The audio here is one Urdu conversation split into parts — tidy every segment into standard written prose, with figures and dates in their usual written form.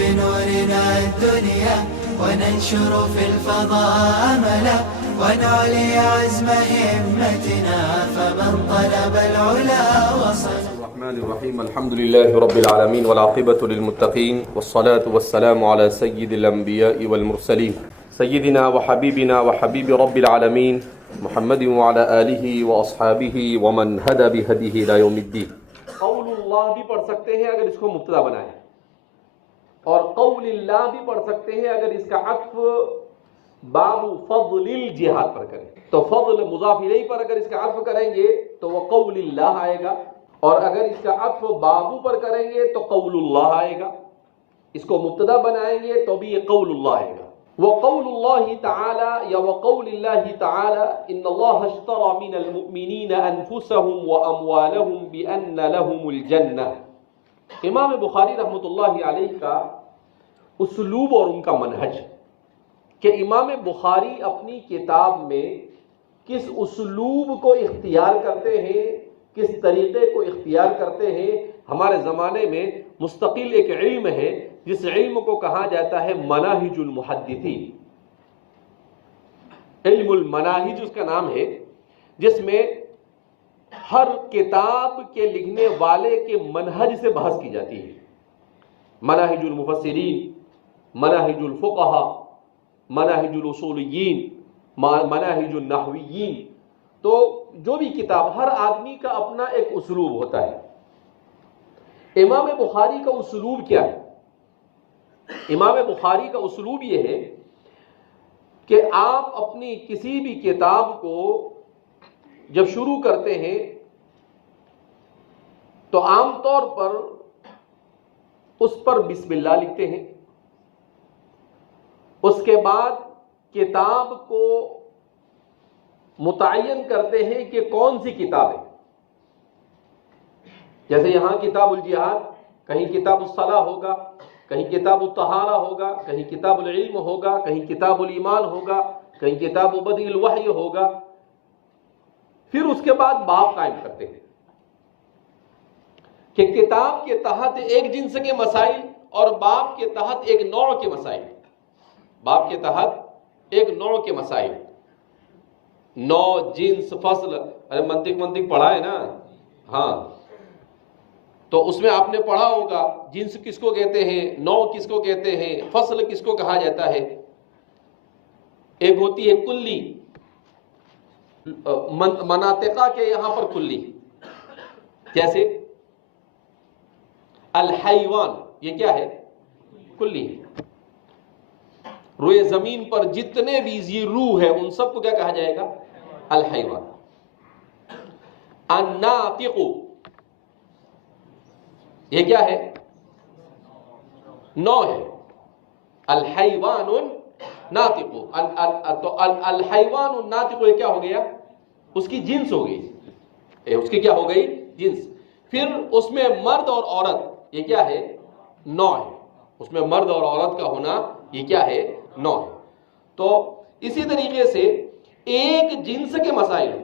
بنورنا الدنيا وننشر في الفضاء أملا ونعلي عزم همتنا فمن طلب العلا وصل. الرحمن الرحيم. الحمد لله رب العالمين والعاقبة للمتقين والصلاة والسلام على سيد الأنبياء والمرسلين سيدنا وحبيبنا وحبيب رب العالمين محمد وعلى آلہ وأصحابہ ومن هدى بهدیہ إلى يوم الدین. قول اللہ بھی پڑھ سکتے ہیں اگر اس کو مبتدا بنائیں، اور قول اللہ بھی پڑھ سکتے ہیں اگر اس کا عطف باب فضل الجہاد پر کریں. تو فضل مضاف الیہ پر اگر اس کا عطف کریں گے تو وہ قول اللہ آئے گا، اور اگر اس کا عطف بابو پر کریں گے تو قول اللہ آئے گا. اس کو مبتدا بنائیں گے تو بھی یہ قول اللہ آئے گا. وقول اللہ تعالی یا وقول اللہ تعالی ان اللہ اشترى من المؤمنین انفسهم واموالهم بان لهم الجنہ. امام بخاری رحمۃ اللہ علیہ کا اسلوب اور ان کا منہج کہ امام بخاری اپنی کتاب میں کس اسلوب کو اختیار کرتے ہیں، کس طریقے کو اختیار کرتے ہیں. ہمارے زمانے میں مستقل ایک علم ہے جس علم کو کہا جاتا ہے مناہج المحدثین. علم المناہج اس کا نام ہے، جس میں ہر کتاب کے لکھنے والے کے منہج سے بحث کی جاتی ہے. مناہج المفسرین، مناہج الفقہاء، مناہج الاصولیین، مناہج النحویین. تو جو بھی کتاب، ہر آدمی کا اپنا ایک اسلوب ہوتا ہے. امام بخاری کا اسلوب کیا ہے؟ امام بخاری کا اسلوب یہ ہے کہ آپ اپنی کسی بھی کتاب کو جب شروع کرتے ہیں تو عام طور پر اس پر بسم اللہ لکھتے ہیں. اس کے بعد کتاب کو متعین کرتے ہیں کہ کون سی کتاب ہے. جیسے یہاں کتاب الجہاد، کہیں کتاب الصلاۃ ہوگا، کہیں کتاب الطہارہ ہوگا، کہیں کتاب العلم ہوگا، کہیں کتاب الایمان ہوگا، کہیں کتاب بدء الوحی ہوگا. پھر اس کے بعد باب قائم کرتے ہیں کہ کتاب کے تحت ایک جنس کے مسائل اور باب کے تحت ایک نوع کے مسائل. باب کے تحت ایک نوع کے مسائل، نوع، جنس، فصل. ارے منطق پڑھا ہے نا؟ ہاں، تو اس میں آپ نے پڑھا ہوگا جنس کس کو کہتے ہیں، نوع کس کو کہتے ہیں، فصل کس کو کہا جاتا ہے. ایک ہوتی ہے کلی، مناطقہ کے یہاں پر کلی، جیسے الحیوان، یہ کیا ہے؟ کلی. روئے زمین پر جتنے بھی ذی روح ہے ان سب کو کیا کہا جائے گا؟ الحیوان. الناطق، یہ کیا ہے؟ نوع ہے. الحیوان الناطق. تو الحیوان الناطق یہ کیا ہو گیا؟ اس کی جنس ہو گئی. اس کی کیا ہو گئی؟ جنس. پھر اس میں مرد اور عورت، یہ کیا ہے؟ نوع ہے. اس میں مرد اور عورت کا ہونا یہ کیا ہے؟ نوع ہے. تو اسی طریقے سے ایک جنس کے مسائل ہو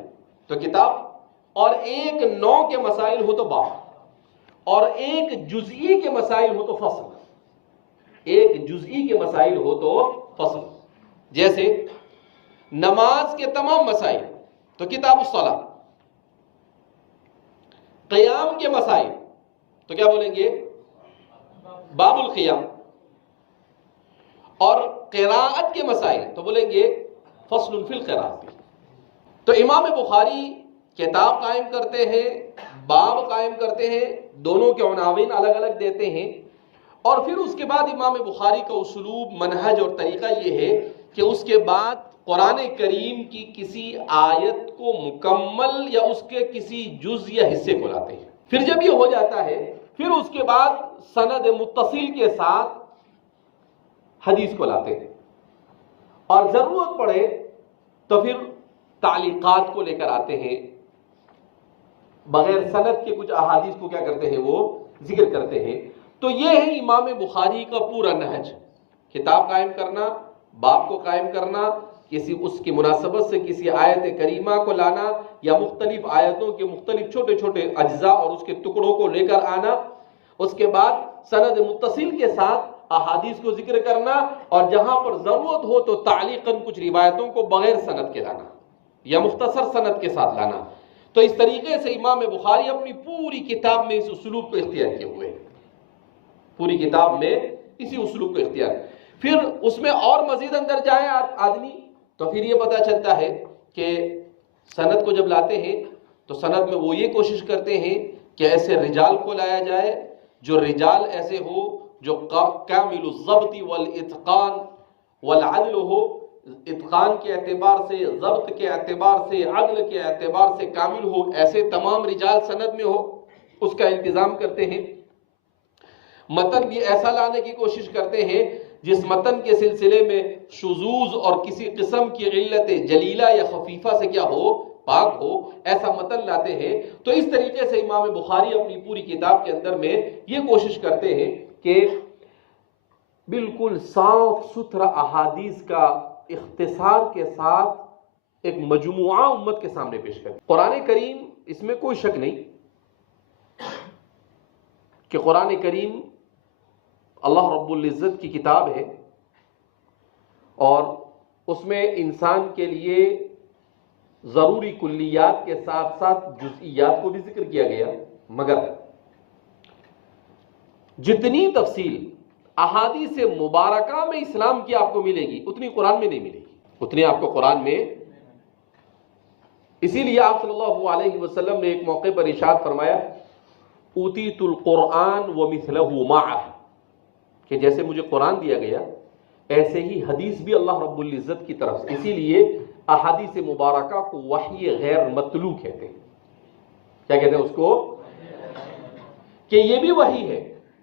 تو کتاب، اور ایک نوع کے مسائل ہو تو باب، اور ایک جزئی کے مسائل ہو تو فصل. ایک جزئی کے مسائل ہو تو فصل. جیسے نماز کے تمام مسائل تو کتاب الصلاۃ. قیام کے مسائل تو کیا بولیں گے؟ باب القیام. اور قراءت کے مسائل تو بولیں گے فصل فی القراءت. تو امام بخاری کتاب قائم کرتے ہیں، باب قائم کرتے ہیں، دونوں کے عناوین الگ الگ دیتے ہیں. اور پھر اس کے بعد امام بخاری کا اسلوب، منہج اور طریقہ یہ ہے کہ اس کے بعد قرآن کریم کی کسی آیت کو مکمل یا اس کے کسی جز یا حصے کو لاتے ہیں. پھر جب یہ ہو جاتا ہے پھر اس کے بعد سند متصل کے ساتھ حدیث کو لاتے ہیں، اور ضرورت پڑے تو پھر تعلیقات کو لے کر آتے ہیں. بغیر سند کے کچھ احادیث کو کیا کرتے ہیں؟ وہ ذکر کرتے ہیں. تو یہ ہے امام بخاری کا پورا نہج. کتاب قائم کرنا، باب کو قائم کرنا، کسی اس کی مناسبت سے کسی آیت کریمہ کو لانا، یا مختلف آیتوں کے مختلف چھوٹے چھوٹے اجزاء اور اس کے ٹکڑوں کو لے کر آنا. اس کے بعد سند متصل کے ساتھ احادیث کو ذکر کرنا، اور جہاں پر ضرورت ہو تو تعلیقاً کچھ روایتوں کو بغیر سند کے لانا یا مختصر سند کے ساتھ لانا۔ تو اس طریقے سے امام بخاری اپنی پوری کتاب میں اس اسلوب کو اختیار کیے ہوئے، پوری کتاب میں اسی اسلوب کو اختیار۔ پھر اس میں اور مزید اندر جائے آدمی تو پھر یہ پتہ چلتا ہے کہ سند کو جب لاتے ہیں تو سند میں وہ یہ کوشش کرتے ہیں کہ ایسے رجال کو لایا جائے جو رجال ایسے ہو جو کامل الضبط والاتقان والعدل ہو، اتقان کے اعتبار سے، ضبط کے اعتبار سے، عدل کے اعتبار سے کامل ہو، ایسے تمام رجال سند میں ہو، اس کا انتظام کرتے ہیں۔ متن بھی ایسا لانے کی کوشش کرتے ہیں جس متن کے سلسلے میں شذوذ اور کسی قسم کی علت جلیلہ یا خفیفہ سے کیا ہو، پاک ہو، ایسا متن لاتے ہیں۔ تو اس طریقے سے امام بخاری اپنی پوری کتاب کے اندر میں یہ کوشش کرتے ہیں کہ بالکل صاف ستھرا احادیث کا اختصار کے ساتھ ایک مجموعہ امت کے سامنے پیش کریں۔ قرآن کریم، اس میں کوئی شک نہیں کہ قرآن کریم اللہ رب العزت کی کتاب ہے، اور اس میں انسان کے لیے ضروری کلیات کے ساتھ ساتھ جزئیات کو بھی ذکر کیا گیا، مگر جتنی تفصیل احادیث مبارکہ میں اسلام کی آپ کو ملے گی اتنی قرآن میں نہیں ملے گی، اتنی آپ کو قرآن میں۔ اسی لیے آپ صلی اللہ علیہ وسلم نے ایک موقع پر ارشاد فرمایا اوتیت القرآن ومثلہ معہ، کہ جیسے مجھے قرآن دیا گیا ایسے ہی حدیث بھی اللہ رب العزت کی طرف سے۔ اسی لیے احادیث مبارکہ کو وحی غیر مطلوع کہتے ہیں۔ کیا کہتے ہیں اس کو؟ کہ یہ بھی وحی ہے،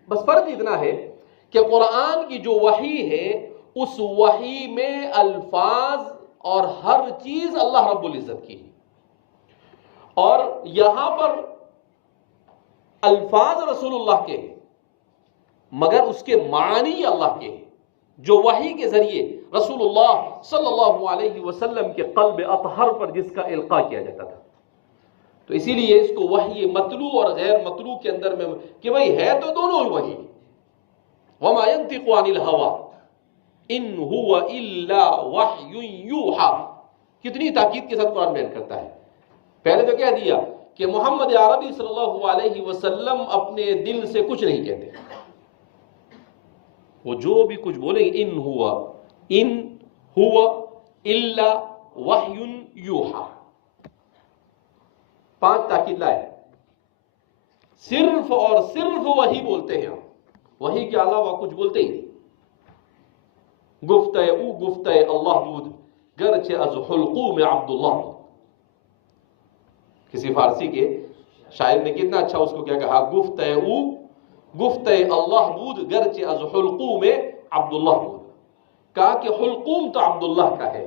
بس فرق اتنا ہے کہ قرآن کی جو وحی ہے اس وحی میں الفاظ اور ہر چیز اللہ رب العزت کی ہے، اور یہاں پر الفاظ رسول اللہ کے ہیں مگر اس کے معنی اللہ کے ہیں، جو وحی کے ذریعے رسول اللہ صلی اللہ علیہ وسلم کے قلب اطہر پر جس کا القاء کیا جاتا تھا۔ تو اسی لیے اس کو وحی مطلوع اور غیر مطلوع کے اندر میں کہ بھئی ہے تو دونوں ہی وحی۔ وما ينطق عن الهوى ان هو الا وحی یوحى، کتنی تاکید کے ساتھ قرآن بیان کرتا ہے۔ پہلے تو کہہ دیا کہ محمد عربی صلی اللہ علیہ وسلم اپنے دل سے کچھ نہیں کہتے، وہ جو بھی کچھ بولیں گے ان ہوا الا وحی یوحى، 5 تاکید لائے، صرف اور صرف وہی بولتے ہیں، وہی کے علاوہ کچھ بولتے ہی نہیں۔ گفتہ او گفتہ اللہ بود گرچہ از حلقوم عبداللہ، کسی فارسی کے شاعر نے کتنا اچھا اس کو کیا کہا، گفتہ او گفتہ اللہ بود گرچہ از حلقوم عبداللہ بود، کہا کہ حلقوم تو عبداللہ کا ہے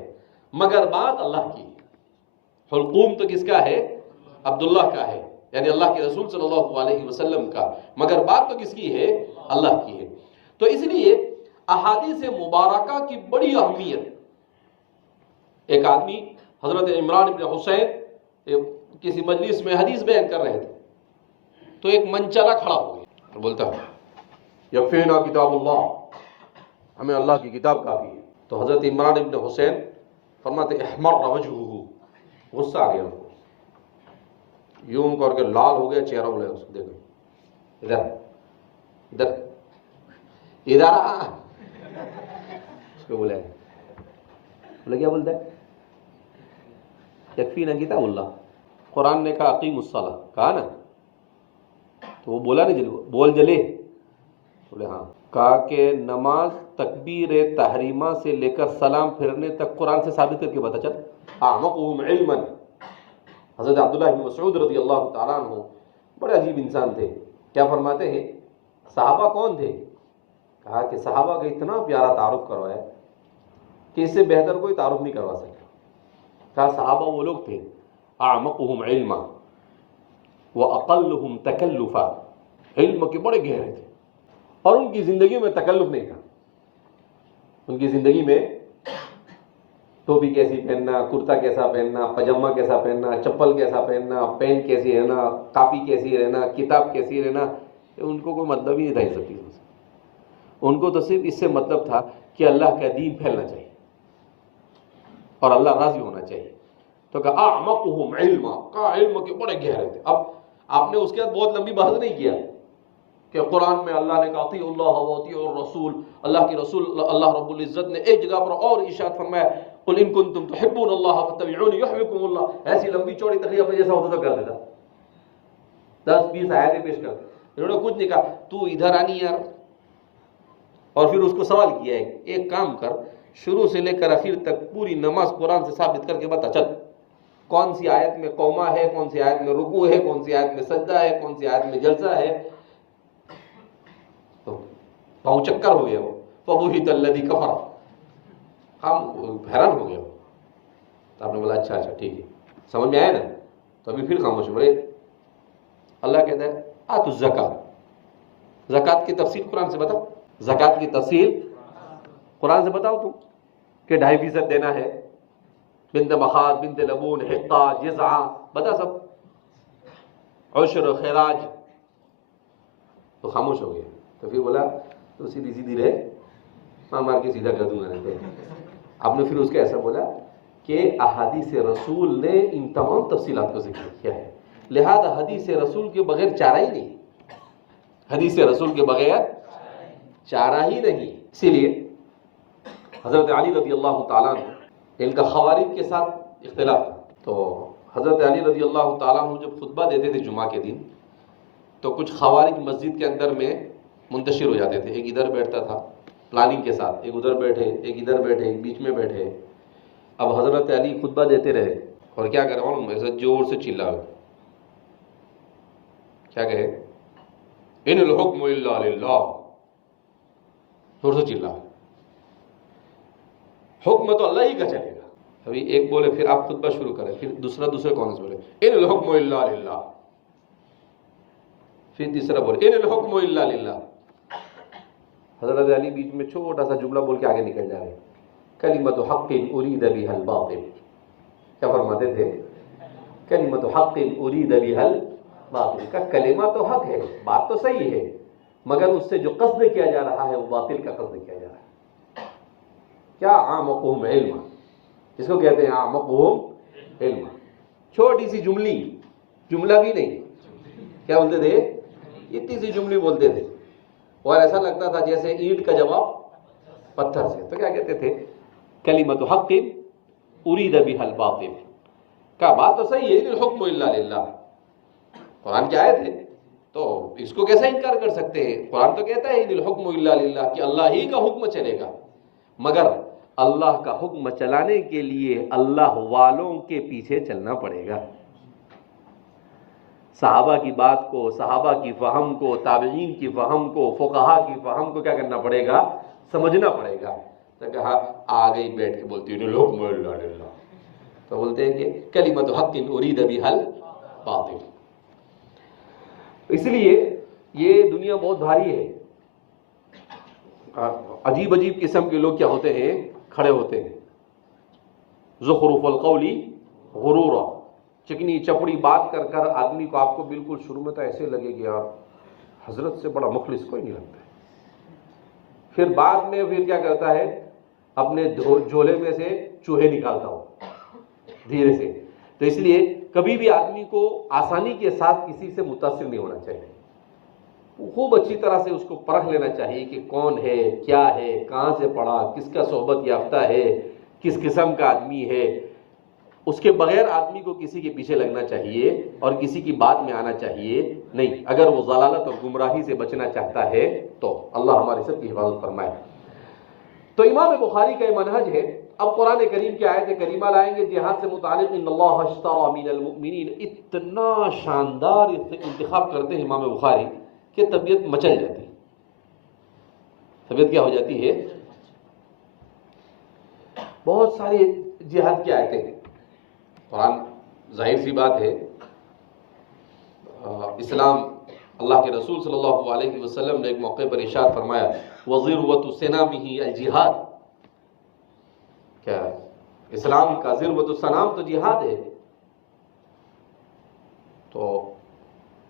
مگر بات اللہ کی ہے۔ حلقوم تو کس کا ہے؟ عبداللہ کا ہے، یعنی اللہ کے رسول صلی اللہ علیہ وسلم کا، مگر بات تو کس کی ہے؟ اللہ کی ہے۔ تو اس لیے احادیث مبارکہ کی بڑی اہمیت۔ ایک آدمی حضرت عمران بن حسین کسی مجلس میں حدیث بیان کر رہے تھے، تو ایک منچلا کھڑا ہو گیا، بولتا ہے یکفینا کتاب اللہ، ہمیں اللہ کی کتاب کافی ہے۔ تو حضرت عمران بن حسین فرماتے احمر وجہہ، غصہ آ گیا ان کو، یوں کر کے لال ہو گیا چہرہ، بولے اس کو دیکھو ادھر ادھر ادھر آ، اس کو بولے کیا بولتا ہے؟ یکفینا کتاب اللہ، قرآن نے کہا اقیم الصلاۃ، کہا نا، تو وہ بولا نہیں بول جلے، بولے ہاں، کہا کہ نماز تکبیر تحریمہ سے لے کر سلام پھرنے تک قرآن سے ثابت کر کے پتہ چل۔ اعمقہم علما، حضرت عبداللہ بن مسعود رضی اللہ تعالیٰ عنہ بڑے عجیب انسان تھے، کیا فرماتے ہیں صحابہ کون تھے؟ کہا کہ صحابہ کا اتنا پیارا تعارف کروایا کہ اس سے بہتر کوئی تعارف نہیں کروا سکتا۔ کہا صحابہ وہ لوگ تھے اعمقہم علما واقلہم تکلفا، علم کے بڑے گہرے تھے اور ان کی زندگی میں تکلف نہیں تھا۔ ان کی زندگی میں ٹوپی کیسی پہننا، کرتا کیسا پہننا، پاجامہ کیسا پہننا، چپل کیسا پہننا، پین کیسی رہنا، کاپی کیسی رہنا، کتاب کیسی رہنا، ان کو کوئی مطلب ہی نہیں تھا یہ سب چیزوں سے۔ ان کو تو صرف اس سے مطلب تھا کہ اللہ کا دین پھیلنا چاہیے اور اللہ راضی ہونا چاہیے. تو کہا اعمقہم علما، کہا علم کے بڑے گہرے تھے. اب آپ نے اس کے بعد بہت لمبی بحث نہیں کیا کہ قرآن میں اللہ نے کہا اطیعوا اللہ واطیعوا الرسول، اللہ کے رسول اللہ رب العزت نے ایک جگہ پر اور ارشاد فرمایا قل ان کنتم تحبون اللہ فاتبعونی یحببکم اللہ. ایسی لمبی چوڑی تقریر اپنے جیسا ہوتا تو کر دیتا، 10-20 آیتیں پیش کرتے. انہوں نے کچھ نہیں کہا، تو ادھر آنی یار. اور پھر اس کو سوال کیا ہے ایک کام کر، شروع سے لے کر آخر تک پوری نماز قرآن سے ثابت کر کے بتا، چل کون سی آیت میں قوما ہے، کون سی آیت میں رکوع ہے، کون سی آیت میں سجدہ ہے، کون سی آیت میں جلسہ ہے. تو پاؤں چکر ہو گیا وہ، فبہت الذی کفر، ہم حیران ہو گیا. تو آپ نے بولا اچھا ٹھیک ہے، سمجھ میں آیا نا. تو ابھی پھر خاموش بولے. اللہ کہتا ہے آتوا الزکات، زکات کی تفصیل قرآن سے بتاؤ، زکات کی تفصیل قرآن سے بتاؤ تم کہ 2.5% دینا ہے، بنت مخاض، بنت لبون، حقہ، جزعہ، بتا سب، عشر، خراج. تو خاموش ہو گیا. تو پھر بولا تو سیدھی رہے، مار کے سیدھا کر دوں گا. آپ نے پھر اس کا ایسا بولا کہ احادیث رسول نے ان تمام تفصیلات کو ذکر کیا ہے، لہذا حدیث رسول کے بغیر چارہ ہی نہیں، حدیث رسول کے بغیر چارہ ہی نہیں. اسی لیے حضرت علی رضی اللہ تعالیٰ عنہ، ان کا خوارج کے ساتھ اختلاف تھا. تو حضرت علی رضی اللہ تعالیٰ عنہ جب خطبہ دیتے تھے جمعہ کے دن، تو کچھ خوارج مسجد کے اندر میں منتشر ہو جاتے تھے. ایک ادھر بیٹھتا تھا پلاننگ کے ساتھ، ایک ادھر بیٹھے، ایک ادھر بیٹھے، ایک بیچ میں بیٹھے. اب حضرت علی خطبہ دیتے رہے اور کیا کرے، اور ایسا زور سے چلائے، کیا کہے، ان الحکم الا للہ، زور سے چلا، حکم تو اللہ ہی کا چلے گا. ابھی ایک بولے، پھر آپ خطبہ شروع کریں، پھر دوسرے کون سے بولے ان الحکم الا للہ، پھر تیسرا بولے ان الحکم الا للہ. حضرت علی بیچ میں چھوٹا سا جملہ بول کے آگے نکل جا رہے، کلمۃ حق ارید بها الباطل. کیا فرماتے تھے؟ کلمۃ حق ارید بها الباطل، کا کلمہ تو حق ہے، بات تو صحیح ہے، مگر اس سے جو قصد کیا جا رہا ہے وہ باطل کا قصد کیا جا رہا ہے. کیا اعمقہم علما، اس کو کہتے ہیں اعمقہم علما. چھوٹی سی جملہ بھی نہیں، کیا بولتے تھے، اتنی سی جملی بولتے تھے اور ایسا لگتا تھا جیسے اینٹ کا جواب پتھر سے. تو کیا کہتے تھے، کلمۃ حق ارید بها الباطل، کا بات تو صحیح ہے، ان الحکم الا للہ، قرآن کی آیت ہے، تو اس کو کیسا انکار کر سکتے ہیں. قرآن تو کہتا ہے ان الحکم الا للہ، کہ اللہ ہی کا حکم چلے گا، مگر اللہ کا حکم چلانے کے لیے اللہ والوں کے پیچھے چلنا پڑے گا. صحابہ کی بات کو، صحابہ کی فہم کو، تابعین کی فہم کو، فقہا کی فہم کو کیا کرنا پڑے گا، سمجھنا پڑے گا. تو کہا آگے ہی بیٹھ کے بولتی ان الحکم الا للہ، تو بولتے ہیں کہ کلمۃ حق ارید بها الباطل. اس لیے یہ دنیا بہت بھاری ہے. عجیب قسم کے لوگ کیا ہوتے ہیں، کھڑے ہوتے ہیں، زخرف القول غرورا، چکنی چپڑی بات کر کر آدمی کو، آپ کو بالکل شروع میں تو ایسے لگے کہ یار حضرت سے بڑا مخلص کوئی نہیں لگتا ہے. پھر بعد میں پھر کیا کرتا ہے، اپنے جھولے میں سے چوہے نکالتا ہو دھیرے سے. تو اس لیے کبھی بھی آدمی کو آسانی کے ساتھ کسی سے متاثر نہیں ہونا چاہیے. خوب اچھی طرح سے اس کو پرکھ لینا چاہیے کہ کون ہے، کیا ہے، کہاں سے پڑھا، کس کا صحبت یافتہ ہے، کس قسم کا آدمی ہے. اس کے بغیر آدمی کو کسی کے پیچھے لگنا چاہیے اور کسی کی بات میں آنا چاہیے نہیں، اگر وہ ضلالت اور گمراہی سے بچنا چاہتا ہے تو. اللہ ہماری سب کی حفاظت فرمائے. تو امام بخاری کا یہ منہج ہے. اب قرآن کریم کی آیت کریمہ لائیں گے جہاد سے متعلق، ان اللہ اشتری من المؤمنین. اتنا شاندار انتخاب کرتے ہیں امام بخاری کہ طبیعت مچل جاتی ہے. طبیعت کیا ہو جاتی ہے، بہت ساری جہاد کی آیتیں ہیں. قرآن ظاہر سی بات ہے، اسلام، اللہ کے رسول صلی اللہ علیہ وسلم نے ایک موقع پر ارشاد فرمایا وَذِرْوَةُ سَنَامِهِ الْجِهَاد. کیا اسلام کا ذروۃ السنام تو جہاد ہے. تو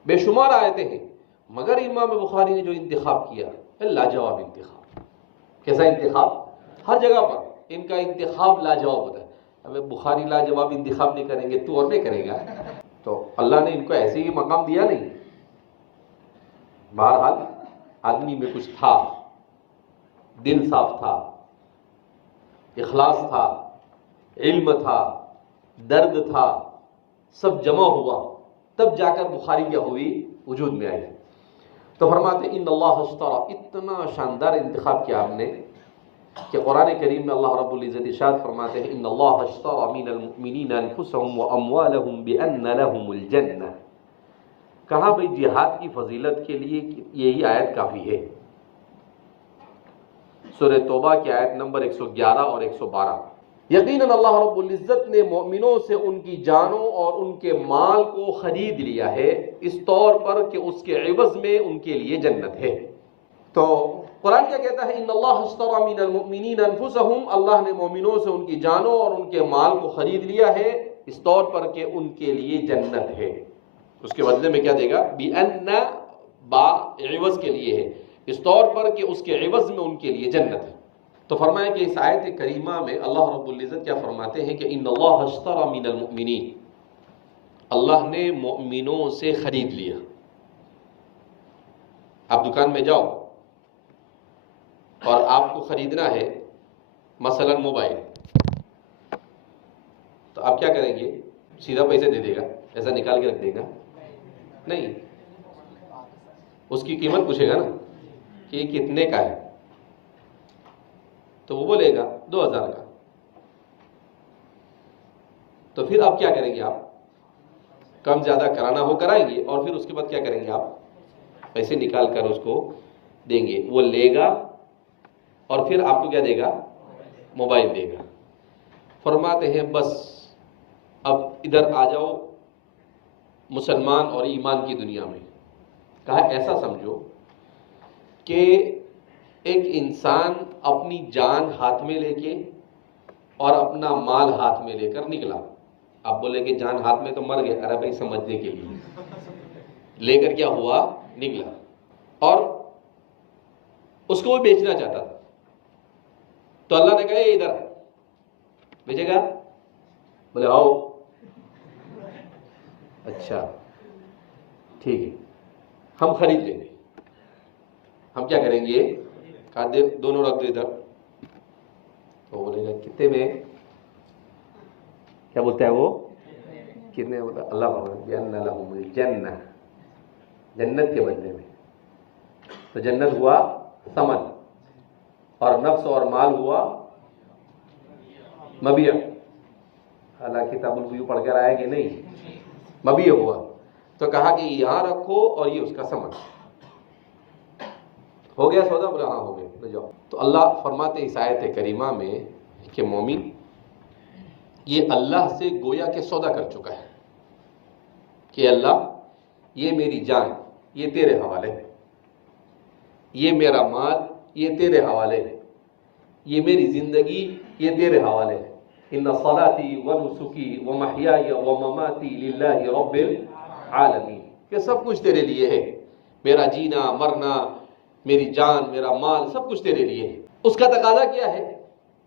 بے شمار آیتیں ہیں، مگر امام بخاری نے جو انتخاب کیا لاجواب انتخاب. کیسا انتخاب؟ ہر جگہ پر ان کا انتخاب لاجواب ہوتا ہے. اب بخاری لاجواب انتخاب نہیں کریں گے تو اور نہیں کرے گا. تو اللہ نے ان کو ایسے ہی مقام دیا نہیں. بہرحال آدمی میں کچھ تھا، دل صاف تھا، اخلاص تھا، علم تھا، درد تھا، سب جمع ہوا، تب جا کر بخاری کیا ہوئی، وجود میں آئی. تو فرماتے ان اللہ اشترى، اتنا شاندار انتخاب کیا آپ نے کہ قرآن کریم میں اللہ رب العزت ارشاد فرماتے ہیں ان اللہ اشترى من المؤمنین انفسهم واموالهم بان لهم الجنہ. کہا بھئی جہاد کی فضیلت کے لیے یہی آیت کافی ہے. سورہ توبہ کی آیت نمبر 111 اور 112. یقیناً اللہ رب العزت نے مومنوں سے ان کی جانوں اور ان کے مال کو خرید لیا ہے اس طور پر کہ اس کے عوض میں ان کے لیے جنت ہے. تو قرآن کیا کہتا ہے ان اللہ اشترى من المؤمنین انفسهم، اللہ نے مومنوں سے ان کی جانوں اور ان کے مال کو خرید لیا ہے اس طور پر کہ ان کے لیے جنت ہے. اس کے بدلے میں کیا دے گا؟ بِأَنَّ با عوض کے لیے ہے، اس طور پر کہ اس کے عوض میں ان کے لیے جنت ہے. تو فرمایا کہ اس آیت کریمہ میں اللہ رب العزت کیا فرماتے ہیں کہ ان اللہ اشترى من المؤمنین، اللہ نے مؤمنوں سے خرید لیا. آپ دکان میں جاؤ اور آپ کو خریدنا ہے مثلا موبائل، تو آپ کیا کریں گے؟ سیدھا پیسے دے دے گا؟ ایسا نکال کے رکھ دے گا؟ نہیں، اس کی قیمت پوچھے گا نا کہ یہ کتنے کا ہے، تو وہ بولے گا 2000 کا. تو پھر آپ کیا کریں گے؟ آپ کم زیادہ کرانا ہو کرائیں گے اور پھر اس کے بعد کیا کریں گے؟ آپ پیسے نکال کر اس کو دیں گے. وہ لے گا اور پھر آپ کو کیا دے گا؟ موبائل دے گا. فرماتے ہیں بس اب ادھر آ جاؤ مسلمان اور ایمان کی دنیا میں. کہا ایسا سمجھو کہ ایک انسان اپنی جان ہاتھ میں لے کے اور اپنا مال ہاتھ میں لے کر نکلا. آپ بولے کہ جان ہاتھ میں تو مر گئے، ارے بھائی سمجھنے کے لیے لے کر کیا ہوا؟ نکلا. اور اس کو وہ بیچنا چاہتا تھا. تو اللہ نے کہا یہ ادھر بیچے گا؟ بولے آؤ. اچھا ٹھیک ہے، ہم خرید لیں گے. ہم کیا کریں گے؟ کہا دے دونوں رکھ دو ادھر. تو بولے گا کتنے میں؟ کیا بولتا ہے وہ؟ کتنے بولتا؟ اللہ بان لہم الجنہ، جنت کے بدلے میں. تو جنت ہوا ثمن اور نفس اور مال ہوا مبیع. اللہ کتاب البیوع پڑھ کر آیا کہ نہیں؟ مبیع ہوا. تو کہا کہ یہاں رکھو اور یہ اس کا ثمن. ہو گیا سودا؟ بولا ہاں ہو گیا، لے جاؤ. تو اللہ فرماتے اس آیت کریمہ میں کہ مومن یہ اللہ سے گویا کہ سودا کر چکا ہے کہ اللہ یہ میری جان یہ تیرے حوالے ہے، یہ میرا مال یہ تیرے حوالے ہے، یہ میری زندگی یہ تیرے حوالے ہے. ان صلاتی ونسکی ومحیای ومماتی للہ رب العالمین، کہ سب کچھ تیرے لیے ہے. میرا جینا مرنا، میری جان میرا مال سب کچھ تیرے لیے ہے. اس کا تقاضا کیا ہے؟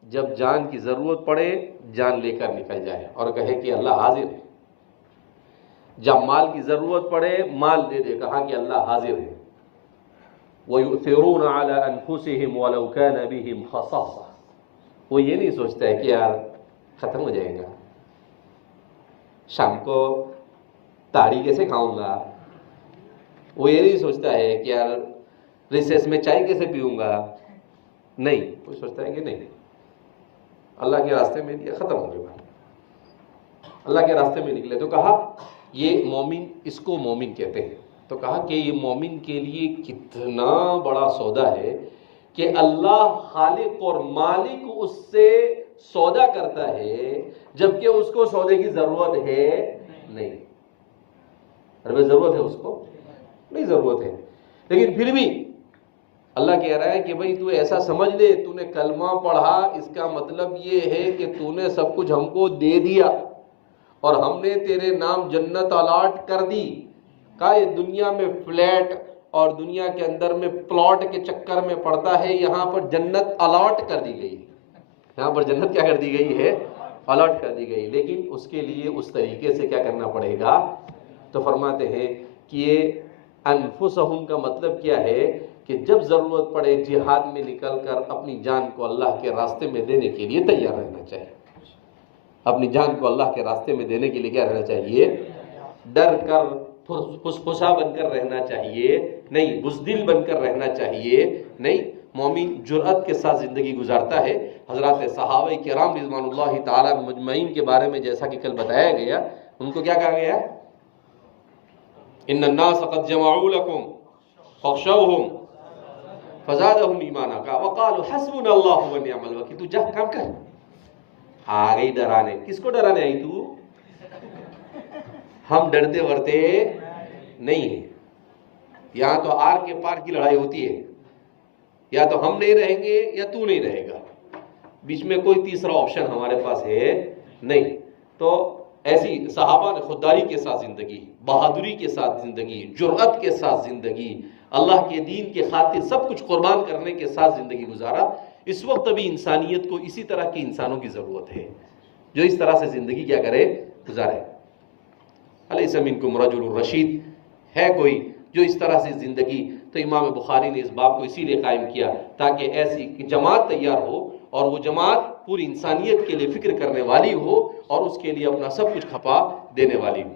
جب جان کی ضرورت پڑے جان لے کر نکل جائے اور کہے کہ اللہ حاضر ہے. جب مال کی ضرورت پڑے مال دے دے، کہا کہ اللہ حاضر ہے. وَيُؤْثِرُونَ عَلَىٰ أَنفُسِهِمْ وَلَوْ كَانَ بِهِمْ خَصَاصَةٌ. وہ یہ نہیں سوچتا ہے کہ یار ختم ہو جائے گا، شام کو تاڑی کیسے کھاؤں گا. وہ یہ نہیں سوچتا ہے کہ یار ریسیس میں چائے کیسے پیوں گا. نہیں، وہ سوچتا ہے کہ نہیں اللہ کے راستے میں دیا ختم ہو گیا. اللہ کے راستے میں نکلے. تو کہا یہ مومن، اس کو مومن کہتے ہیں. تو کہا کہ یہ مومن کے لیے کتنا بڑا سودا ہے کہ اللہ خالق اور مالک اس سے سودا کرتا ہے جبکہ اس کو سودے کی ضرورت ہے نہیں. ارے ضرورت ہے اس کو؟ نہیں ضرورت ہے، لیکن پھر بھی اللہ کہہ رہا ہے کہ بھئی تو ایسا سمجھ لے، تو نے کلمہ پڑھا اس کا مطلب یہ ہے کہ تو نے سب کچھ ہم کو دے دیا اور ہم نے تیرے نام جنت الاٹ کر دی. کہا یہ دنیا میں فلیٹ اور دنیا کے اندر میں پلاٹ کے چکر میں پڑتا ہے، یہاں پر جنت الاٹ کر دی گئی ہے، یہاں پر جنت کیا کر دی گئی ہے؟ الاٹ کر دی گئی، لیکن اس کے لیے اس طریقے سے کیا کرنا پڑے گا؟ تو فرماتے ہیں کہ یہ انفسہم کا مطلب کیا ہے کہ جب ضرورت پڑے جہاد میں نکل کر اپنی جان کو اللہ کے راستے میں دینے کے لیے تیار رہنا چاہیے، اپنی جان کو اللہ کے راستے میں دینے کے لیے کیا رہنا چاہیے؟ ڈر کر پھسپھسا بن کر رہنا چاہیے نہیں، بزدل بن کر رہنا چاہیے نہیں۔ مومن جرأت کے ساتھ زندگی گزارتا ہے۔ حضرات صحابہ کرام رضوان اللہ تعالیٰ مجمعین کے بارے میں جیسا کہ کل بتایا گیا، ان کو کیا کہا گیا؟ ان الناس قد جمعوا لكم فاخشوهم فزادهم ایمانا، کہا وقالوا حسبنا اللہ ونعم الوکیل۔ تو جا کام کر، آ گئی ڈرانے۔ کس کو ڈرانے آئی تو؟ ہم ڈرتے ورتے نہیں ہیں، یہاں تو آر کے پار کی لڑائی ہوتی ہے، یا تو ہم نہیں رہیں گے یا تو نہیں رہے گا، بیچ میں کوئی تیسرا آپشن ہمارے پاس ہے نہیں۔ تو ایسی صحابہ نے خودداری کے ساتھ زندگی، بہادری کے ساتھ زندگی، جرأت کے ساتھ زندگی، اللہ کے دین کے خاطر سب کچھ قربان کرنے کے ساتھ زندگی گزارا۔ اس وقت بھی انسانیت کو اسی طرح کے انسانوں کی ضرورت ہے جو اس طرح سے زندگی کیا کرے؟ گزارے۔ الیس منکم رجل رشید، ہے کوئی جو اس طرح سے زندگی؟ تو امام بخاری نے اس باب کو اسی لیے قائم کیا تاکہ ایسی جماعت تیار ہو، اور وہ جماعت پوری انسانیت کے لیے فکر کرنے والی ہو اور اس کے لیے اپنا سب کچھ کھپا دینے والی ہو۔